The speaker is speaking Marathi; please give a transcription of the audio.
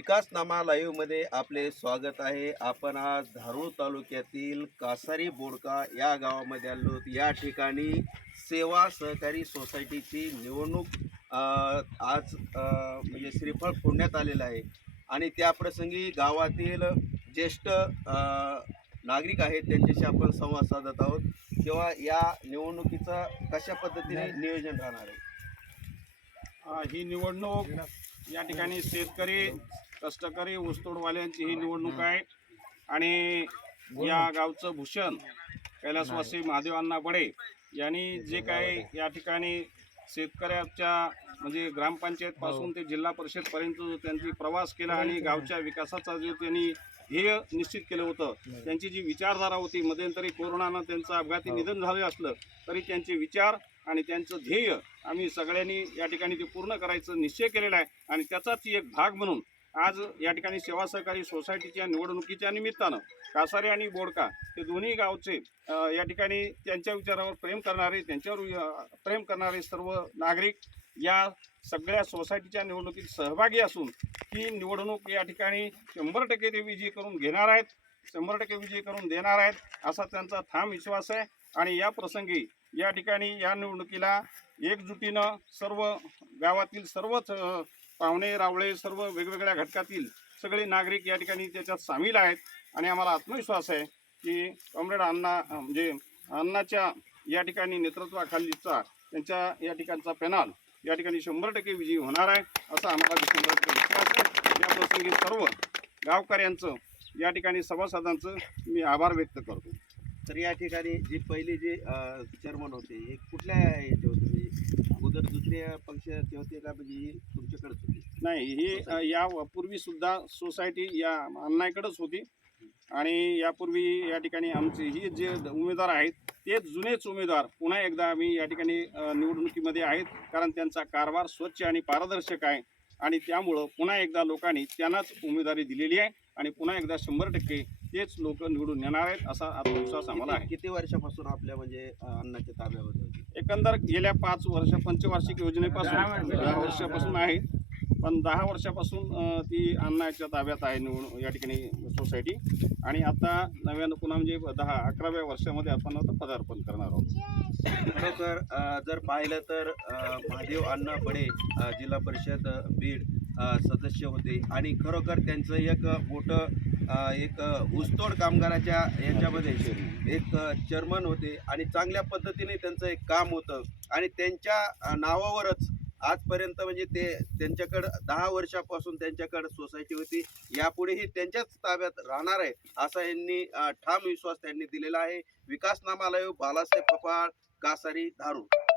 विकासनामा लाईव्हमध्ये आपले स्वागत आहे. आपण आज धारूर तालुक्यातील कासारी बोडका या गावामध्ये आलो. या ठिकाणी सेवा सहकारी सोसायटीची निवडणूक आज म्हणजे श्रीफळ फोडण्यात आलेलं आहे. आणि त्या प्रसंगी गावातील ज्येष्ठ नागरिक आहेत. त्यांच्याशी आपण संवाद साधत आहोत. किंवा या निवडणुकीचं कशा पद्धतीने नियोजन राहणार आहे? ही निवडणूक या ठिकाणी शेतकरी कष्टकरी ऊसतोडवाल्यांची ही निवडणूक आहे. आणि या गावचं भूषण कैलासवासी महादेवांना बडे यांनी जे काही या ठिकाणी शेतकऱ्याच्या म्हणजे ग्रामपंचायतपासून ते जिल्हा परिषदपर्यंत जो त्यांनी प्रवास केला आणि गावच्या विकासाचा जो त्यांनी ध्येय निश्चित केलं होतं त्यांची जी विचारधारा होती मध्यंतरी कोरोनानं त्यांचं अपघाती निधन झालं असलं तरी त्यांचे विचार आणि त्यांचं ध्येय आम्ही सगळ्यांनी या ठिकाणी ते पूर्ण करायचं निश्चय केलेला आहे. आणि त्याचाच एक भाग म्हणून आज या ठिकाणी सेवा सहकारी सोसायटीच्या निवडणुकीच्या निमित्तानं कासारे आणि बोडका हे दोन्ही गावचे या ठिकाणी त्यांच्या विचारावर प्रेम करणारे त्यांच्यावर प्रेम करणारे सर्व नागरिक या सगळ्या सोसायटीच्या निवडणुकीत सहभागी असून ही निवडणूक या ठिकाणी शंभर टक्के ते विजयी करून घेणार आहेत शंभर टक्के विजयी करून देणार आहेत असा त्यांचा ठाम विश्वास आहे. आणि या प्रसंगी या ठिकाणी या निवडणुकीला एकजुटीनं सर्व गावातील सर्वच पाहुणे रावळे सर्व वेगवेगळ्या घटकातील सगळे नागरिक या ठिकाणी त्याच्यात सामील आहेत. आणि आम्हाला आत्मविश्वास आहे की कॉम्रेड अण्णा म्हणजे अण्णाच्या या ठिकाणी नेतृत्वाखालीचा त्यांच्या या ठिकाणचा पॅनल या ठिकाणी शंभर टक्के विजयी होणार आहे असा आम्हाला शंभर टक्के विश्वास आहे. या प्रसंगी सर्व गावकऱ्यांचं या ठिकाणी सभासदांचं मी आभार व्यक्त करतो. तर या ठिकाणी जी पहिली जे चेअरमन होते हे कुठल्या याचे होते पक्षाचे होते का म्हणजे हे तुमच्याकडेच होते नाही ही या पूर्वी सुद्धा सोसायटी या अण्णाकडंच होती. आणि यापूर्वी या ठिकाणी आमचे ही जे उमेदवार आहेत तेच जुनेच उमेदवार पुन्हा एकदा आम्ही या ठिकाणी निवडणुकीमध्ये आहेत. कारण त्यांचा कारभार स्वच्छ आणि पारदर्शक आहे. आणि त्यामुळं पुन्हा एकदा लोकांनी त्यांनाच उमेदवारी दिलेली आहे आणि पुन्हा एकदा शंभर टक्के तेच लोक निवडून येणार आहेत असा आत्मविश्वास आम्हाला आहे. किती- वर्षापासून आपल्या म्हणजे अं, अण्णाच्या ताब्यामध्ये एकंदर गेल्या पाच वर्ष पंचवार्षिक योजनेपासून दहा वर्षापासून आहे. पण दहा वर्षापासून ती अण्णाच्या ताब्यात आहे निवडून या ठिकाणी सोसायटी. आणि आता नव्यानं पुन्हा म्हणजे दहा अकराव्या वर्षामध्ये आपण आता पदार्पण करणार आहोत. खरोखर जर पाहिलं तर महादेव अण्णा बडे जिल्हा परिषद बीड सदस्य होते. आणि खरोखर त्यांचं एक मोठं एक ऊसतोड कामगाराच्या याच्यामध्ये एक चेअरमन होते. आणि चांगल्या पद्धतीने त्यांचं एक काम होतं. आणि त्यांच्या नावावरच आजपर्यंत म्हणजे ते त्यांच्याकडं दहा वर्षापासून त्यांच्याकडं सोसायटी होती. यापुढेही त्यांच्याच ताब्यात राहणार आहे असा यांनी ठाम विश्वास त्यांनी दिलेला आहे. विकास नामालय बालासाहेब पपाळ कासारी धारूर.